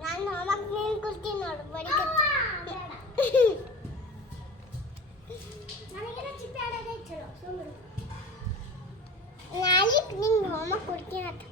ನಾನು ಹೋಮ್ವರ್ಕ್ ನೀನು ಕೊಡ್ತೀನಿ ನೋಡು ಬರೀ ನನಗೆಲ್ಲ ಚಿಪ್ಪೆ ಆಡೋದೇ ಚಲೋ ನಾಳೆ ನಿಂಗೆ ಹೋಮ ಕೊಡ್ತೀನಿ ಅಂತ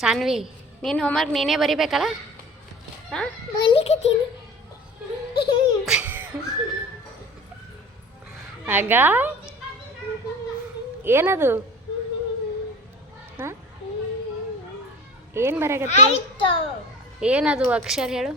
ಸಾನ್ವಿ ನೀನು ಹೋಮ್ವರ್ಕ್ ನೀನೇ ಬರಿಬೇಕಲ್ಲ? ಹಾಂ? ಆಗ? ಏನದು? ಹಾಂ? ಏನು ಬರಗತ್ತೆ? ಏನದು ಅಕ್ಷರ ಹೇಳು?